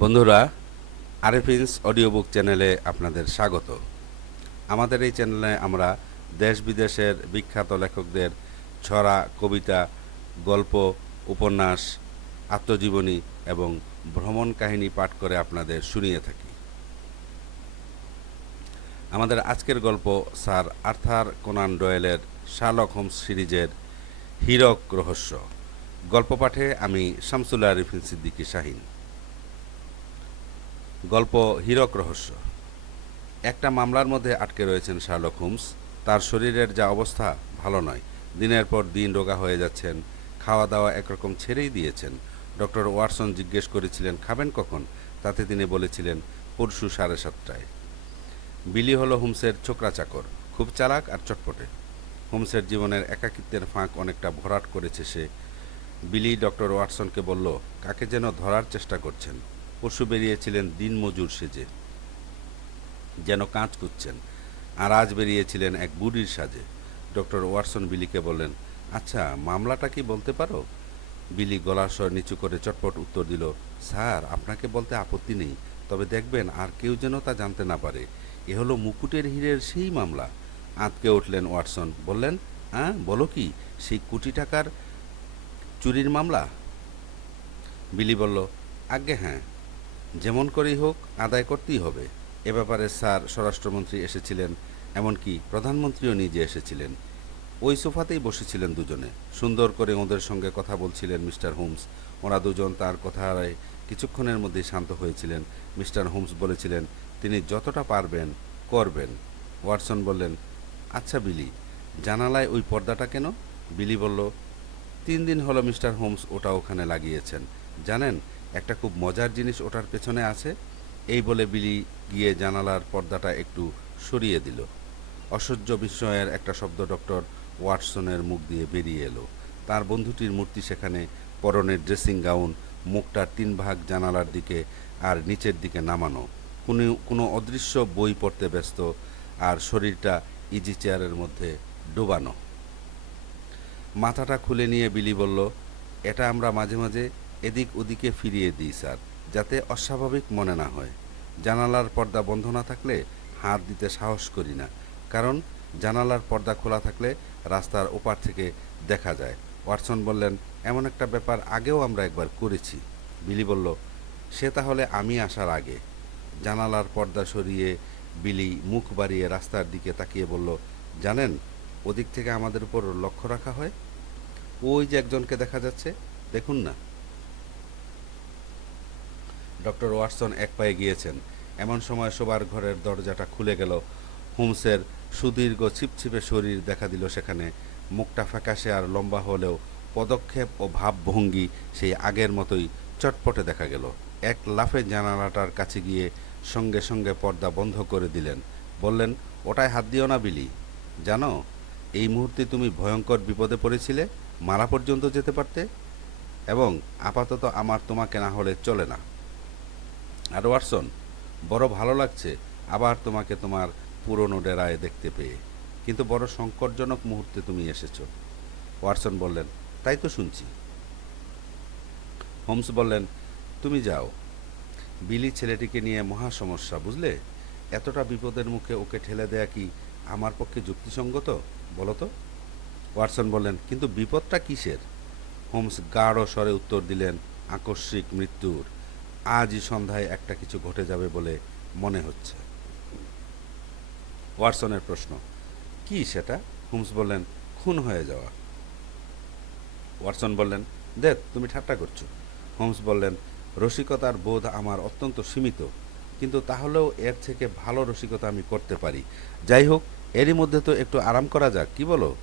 বন্ধুরা আরেফিন্স audio book চ্যানেলে আপনাদের স্বাগত। আমাদের এই চ্যানেলে আমরা দেশ বিদেশের বিখ্যাত লেখকদের ছড়া, কবিতা, গল্প, উপন্যাস, আত্মজীবনী এবং ভ্রমণ কাহিনী পাঠ করে আপনাদের শুনিয়ে থাকি। আমাদের আজকের গল্প স্যার আর্থার কোনান ডয়েলের শার্লক হোমস সিরিজের হীরক রহস্য। গল্প পাঠে আমি শামসুল্লাহ আরিফিন সিদ্দিকী শাহিন। গল্প হীরক রহস্য। একটা মামলার মধ্যে আটকে রয়েছেন শার্লক হোমস। তার শরীরের যা অবস্থা ভালো নয়। দিনের পর দিন রোগা হয়ে যাচ্ছেন। খাওয়া দাওয়া একরকম ছেড়েই দিয়েছেন। ডক্টর ওয়াটসন জিজ্ঞেস করেছিলেন, খাবেন কখন? তাতে তিনি বলেছিলেন, পরশু সাড়ে সাতটায়। বিলি হলো হোমসের ছোকরা চাকর। খুব চালাক আর চটপটে। হোমসের জীবনের একাকিত্বের ফাঁক অনেকটা ভরাট করেছে সে। বিলি ডক্টর ওয়াটসনকে বলল, কাকে যেন ধরার চেষ্টা করছেন? পরশু বেরিয়েছিলেন দিনমজুর সেজে, যেন কাঁচ করছেন আর আজ বেরিয়েছিলেন এক বুড়ির সাজে। ডক্টর ওয়াটসন বিলিকে বললেন আচ্ছা মামলাটা কি বলতে পারো? বিলি গলার স্বর নিচু করে চটপট উত্তর দিল, স্যার, আপনাকে বলতে আপত্তি নেই, তবে দেখবেন আর কেউ যেন তা জানতে না পারে। এ হলো মুকুটের হীরের সেই মামলা। আঁতকে উঠলেন ওয়াটসন, বললেন হ্যাঁ বলো কি, সেই কোটি টাকার চুরির মামলা? বিলি বলল, আজ্ঞে হ্যাঁ। যেমন করেই হোক, আদায় করতেই হবে। এ ব্যাপারে স্যার, স্বরাষ্ট্রমন্ত্রী এসেছিলেন, এমনকি প্রধানমন্ত্রীও নিজে এসেছিলেন। ওই সোফাতেই বসেছিলেন দুজনে। সুন্দর করে ওদের সঙ্গে কথা বলছিলেন মিস্টার হোমস। ওরা দুজন তার কথায় কিছুক্ষণের মধ্যেই শান্ত হয়েছিলেন। মিস্টার হোমস বলেছিলেন, তিনি যতটা পারবেন, করবেন। ওয়াটসন বললেন আচ্ছা বিলি, জানালায় ওই পর্দাটা কেন? বিলি বলল, তিন দিন হলো মিস্টার হোমস ওটা ওখানে লাগিয়েছেন। জানেন একটা খুব মজার জিনিস ওটার পেছনে আছে। এই বলে বিলি গিয়ে জানালার পর্দাটা একটু সরিয়ে দিল। অসহ্য বিস্ময়ের একটা শব্দ ডক্টর ওয়াটসনের মুখ দিয়ে বেরিয়ে এলো। তার বন্ধুটির মূর্তি সেখানে, পরনের ড্রেসিং গাউন মুখটার তিন ভাগ জানালার দিকে আর নিচের দিকে নামানো। কোনো কোনো অদৃশ্য বই পড়তে ব্যস্ত আর শরীরটা ইজি চেয়ারের মধ্যে ডোবানো। মাথাটা খুলে নিয়ে বিলি বলল, এটা আমরা মাঝে মাঝে এদিক ওদিকে ফিরিয়ে দিই, স্যার, যাতে অস্বাভাবিক মনে না হয়। জানালার পর্দা বন্ধ না থাকলে হাত দিতে সাহস করি না, কারণ জানালার পর্দা খোলা থাকলে রাস্তার ওপার থেকে দেখা যায়। ওয়াটসন বললেন, এমন একটা ব্যাপার আগেও আমরা একবার করেছি। বিলি বলল, সে তাহলে আমি আসার আগে। জানালার পর্দা সরিয়ে বিলি মুখ বাড়িয়ে রাস্তার দিকে তাকিয়ে বলল, জানেন, ওদিক থেকে আমাদের উপর লক্ষ্য রাখা হয়? ওই যে একজনকে দেখা যাচ্ছে, দেখুন না। ডক্টর ওয়াটসন এক পায়ে গিয়েছেন। এমন সময় শোবার ঘরের দরজাটা খুলে গেল। হোমসের সুদীর্ঘ ছিপছিপে শরীর দেখা দিল সেখানে। মুখটা ফ্যাকাশে আর লম্বা হলেও পদক্ষেপ ও ভাবভঙ্গি সেই আগের মতোই চটপটে দেখা গেল। এক লাফে জানালাটার কাছে গিয়ে সঙ্গে সঙ্গে পর্দা বন্ধ করে দিলেন। বললেন, ওটায় হাত দিও না বিলি। জানো, এই মুহূর্তে তুমি ভয়ঙ্কর বিপদে পড়েছিলে, মারা পর্যন্ত যেতে পারতে। এবং আপাতত আমার তোমাকে না হলে চলে না। আর ওয়াটসন, বড় ভালো লাগছে আবার তোমাকে তোমার পুরনো ডেরায় দেখতে পেয়ে। কিন্তু বড় সংকটজনক মুহূর্তে তুমি এসেছ। ওয়াটসন বললেন, তাই তো শুনছি। হোমস বললেন, তুমি যাও। বিলি ছেলেটিকে নিয়ে মহা সমস্যা, বুঝলে? এতটা বিপদের মুখে ওকে ঠেলে দেয়া কি আমার পক্ষে যুক্তিসঙ্গত, বলো তো? ওয়াটসন বললেন, কিন্তু বিপদটা কিসের? হোমস গাঢ় স্বরে উত্তর দিলেন, আকস্মিক মৃত্যুর। আজই সন্ধ্যায় একটা কিছু ঘটে যাবে বলে মনে হচ্ছে। ওয়াটসনের প্রশ্ন, কি সেটা? হোমস বললেন, খুন হয়ে যাওয়া। ওয়াটসন বললেন, দেখ, তুমি ঠাট্টা করছ। হোমস বললেন, রসিকতার বোধ আমার অত্যন্ত সীমিত, কিন্তু তাহলেও এর থেকে ভালো রসিকতা আমি করতে পারি। যাই হোক, এরই মধ্যে তো একটু আরাম করা যাক, কি বলো?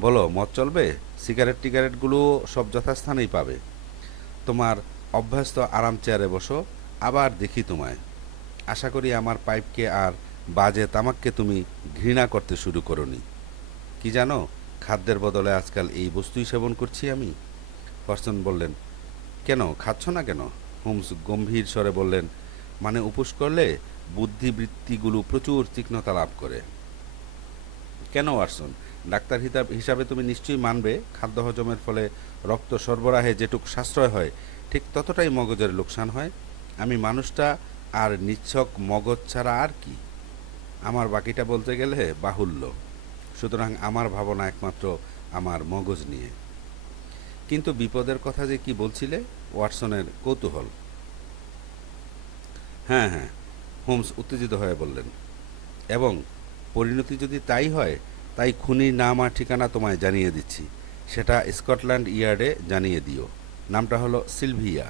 বলো, মদ চলবে? সিগারেট টিগারেটগুলো সব যথাস্থানেই পাবে। তোমার অভ্যস্ত আরাম চেয়ারে বসো, আবার দেখি তোমায়। আশা করি আমার পাইপকে আর বাজে তামাককে তুমি ঘৃণা করতে শুরু করনি। কি জানো, খাদ্যের বদলে আজকাল এই বস্তুই সেবন করছি আমি? পার্সন বললেন, কেন, খাচ্ছ না কেন? হোমস গম্ভীর স্বরে বললেন মানে উপোস করলে বুদ্ধিবৃত্তিগুলো প্রচুর তীক্ষ্ণতা লাভ করে। কেন ওয়াটসন ডাক্তার হিসাব হিসাবে তুমি নিশ্চয়ই মানবে? খাদ্য হজমের ফলে রক্ত সরবরাহে যেটুক সাশ্রয় হয় ঠিক ততটাই মগজের লোকসান হয়। আমি মানুষটা আর নিচ্ছক মগজ ছাড়া আর কি? আমার বাকিটা বলতে গেলে বাহুল্য। সুতরাং আমার ভাবনা একমাত্র আমার মগজ নিয়ে। কিন্তু বিপদের কথা যে কি বলছিলে? ওয়াটসনের কৌতূহল। হ্যাঁ হ্যাঁ হোমস উত্তেজিত হয়ে বললেন। এবং পরিণতি যদি তাই হয়, তাই খুনির নাম আর ঠিকানা তোমায় জানিয়ে দিচ্ছি। সেটা স্কটল্যান্ড ইয়ার্ডে জানিয়ে দিও। নামটা হলো সিলভিয়া।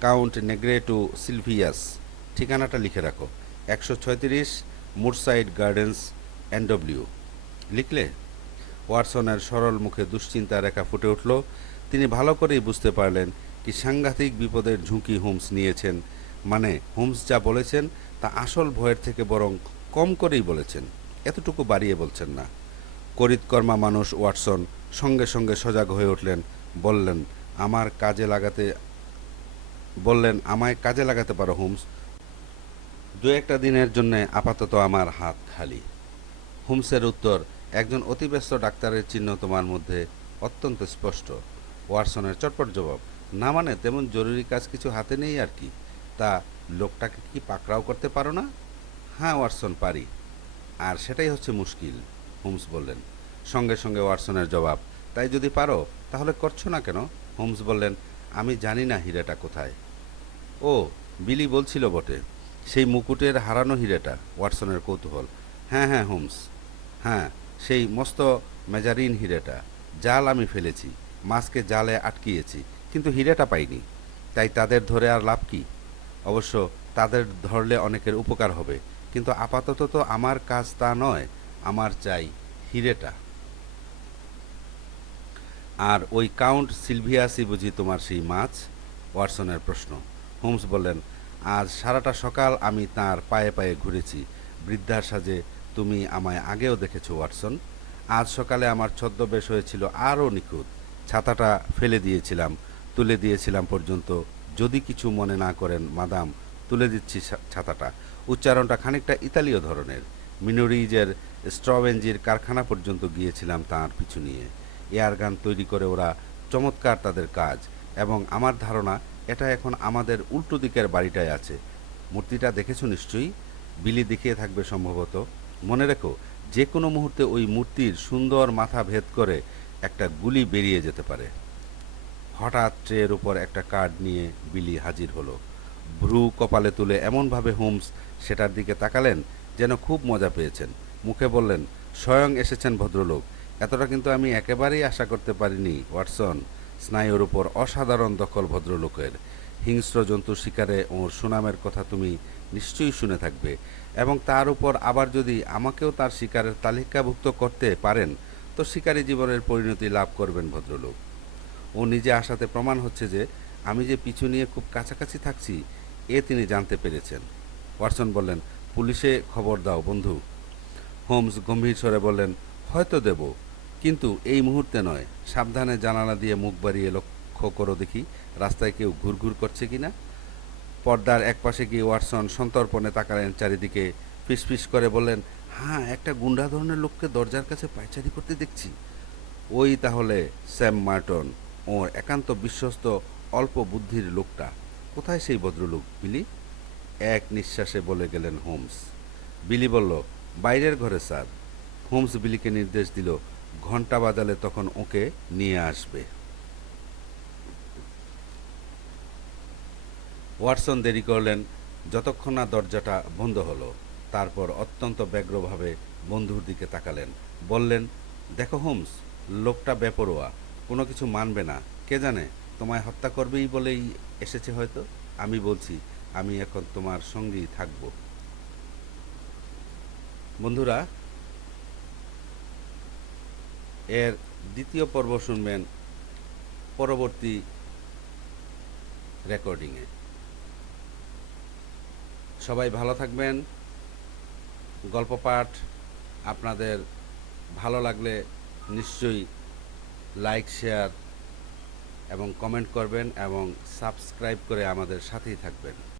Count নেগ্রেটু Sylvius. ঠিকানাটা লিখে রাখো। একশো ছয়ত্রিশ মুরসাইড গার্ডেন্স এনডব্লিউ। লিখলে ওয়াটসনের সরল মুখে দুশ্চিন্তা রেখা ফুটে উঠল। তিনি ভালো করেই বুঝতে পারলেন কি সাংঘাতিক বিপদের ঝুঁকি হোমস নিয়েছেন। মানে হোমস যা বলেছেন, তা আসল ভয়ের থেকে বরং কম করেই বলেছেন। এতটুকু বাড়িয়ে বলছেন না। করিতকর্মা মানুষ ওয়াটসন সঙ্গে সঙ্গে সজাগ হয়ে উঠলেন, বললেন আমার কাজে লাগাতে বললেন, আমায় কাজে লাগাতে পারো, হোমস। দু একটা দিনের জন্য আপাতত আমার হাত খালি। হোমসের উত্তর, একজন অতিব্যস্ত ডাক্তারের চিহ্ন তোমার মধ্যে অত্যন্ত স্পষ্ট। ওয়াটসনের চটপট জবাব, না মানে তেমন জরুরি কাজ কিছু হাতে নেই আর কি। তা লোকটাকে কি পাকড়াও করতে পারো না? হ্যাঁ ওয়াটসন, পারি। আর সেটাই হচ্ছে মুশকিল, হোমস বললেন। সঙ্গে সঙ্গে ওয়াটসনের জবাব, তাই যদি পারো, তাহলে করছ না কেন? হোমস বললেন, আমি জানি না হীরেটা কোথায়। ও, বিলি বলছিল বটে, সেই মুকুটের হারানো হীরেটা, ওয়াটসনের কৌতূহল। হ্যাঁ হ্যাঁ হোমস হ্যাঁ সেই মস্ত মেজারিন হীরেটা, জাল আমি ফেলেছি, মাছকে জালে আটকিয়েছি, কিন্তু হীরেটা পাইনি, তাই তাদের ধরে আর লাভ কি? অবশ্য তাদের ধরলে অনেকের উপকার হবে, কিন্তু আপাতত তো আমার কাজ তা নয়, আমার চাই হিরেটা। আর ওই কাউন্ট সিলভিয়াসই বুঝি তোমার সেই মাছ? ওয়াটসনের প্রশ্ন। হোমস বললেন, আজ সারাটা সকাল আমি তার পায়ে পায়ে ঘুরেছি। বৃদ্ধার সাজে তুমি আমায় আগেও দেখেছ, ওয়াটসন। আজ সকালে আমার ছদ্মবেশ হয়েছিল আরও নিখুঁত। ছাতাটা ফেলে দিয়েছিলাম, তুলে দিয়েছিলাম পর্যন্ত। যদি কিছু মনে না করেন, মাদাম, তুলে দিচ্ছি ছাতাটা। উচ্চারণটা খানিকটা ইতালীয় ধরনের। মিনোরিজের স্ট্রবেঞ্জির কারখানা পর্যন্ত গিয়েছিলাম তার পিছু নিয়ে। এয়ার গান তৈরি করে ওরা চমৎকার তাদের কাজ। এবং আমার ধারণা এটা এখন আমাদের উল্টো দিকের বাড়িটায় আছে। মূর্তিটা দেখেছ নিশ্চয়ই? বিলি দেখিয়ে থাকবে সম্ভবত। মনে রেখো যে কোনো মুহূর্তে ওই মূর্তির সুন্দর মাথা ভেদ করে একটা গুলি বেরিয়ে যেতে পারে। হঠাৎ ট্রের উপর একটা কার্ড নিয়ে বিলি হাজির হলো। ভ্রু কপালে তুলে এমনভাবে হোমস সেটার দিকে তাকালেন যেন খুব মজা পেয়েছেন। মুখে বললেন, স্বয়ং এসেছেন ভদ্রলোক। এতটা কিন্তু আমি একেবারেই আশা করতে পারিনি, ওয়াটসন, স্নায়ুর উপর অসাধারণ দখল ভদ্রলোকের। হিংস্র জন্তু শিকারে ওর সুনামের কথা তুমি নিশ্চয়ই শুনে থাকবে। এবং তার উপর আবার যদি আমাকেও তার শিকারের তালিকাভুক্ত করতে পারেন, তো শিকারী জীবনের পরিণতি লাভ করবেন ভদ্রলোক। ও নিজে আসাতে প্রমাণ হচ্ছে যে, আমি যে পিছু নিয়ে খুব কাছাকাছি থাকছি, এ তিনি জানতে পেরেছেন। ওয়াটসন বললেন, পুলিশে খবর দাও বন্ধু। হোমস গম্ভীর স্বরে বললেন, হয়তো দেব। কিন্তু এই মুহূর্তে নয়। সাবধানে জানালা দিয়ে মুখ বাড়িয়ে লক্ষ্য করো দেখি, রাস্তায় কেউ ঘুরঘুর করছে কিনা? পর্দার একপাশে গিয়ে ওয়াটসন সন্তর্পণে তাকালেন চারিদিকে, ফিসফিস করে বললেন হ্যাঁ একটা গুন্ডা ধরনের লোককে দরজার কাছে পায়চারি করতে দেখছি। ওই তাহলে স্যাম মার্টন, ওর একান্ত বিশ্বস্ত, অল্প বুদ্ধির লোকটা। কোথায় সেই ভদ্রলোক, বিলি? এক নিঃশ্বাসে বলে গেলেন হোমস। বিলি বলল, বাইরের ঘরে, স্যার। হোমস বিলিকে নির্দেশ দিল ঘণ্টা বাজালে তখন ওকে নিয়ে আসবে। ওয়াটসন দেরি করলেন, যতক্ষণ না দরজাটা বন্ধ হলো, তারপর অত্যন্ত ব্যগ্রভাবে বন্ধুর দিকে তাকালেন। বললেন, দেখো হোমস, লোকটা বেপরোয়া, কোনো কিছু মানবে না। কে জানে, তোমায় হত্যা করবেই বলেই এসেছে হয়তো। আমি বলছি, আমি এখন তোমার সঙ্গেই থাকব। বন্ধুরা এর দ্বিতীয় পর্ব শুনবেন পরবর্তী রেকর্ডিংয়ে। সবাই ভালো থাকবেন। গল্প পাঠ আপনাদের ভালো লাগলে নিশ্চয়ই লাইক, শেয়ার এবং কমেন্ট করবেন এবং সাবস্ক্রাইব করে আমাদের সাথেই থাকবেন।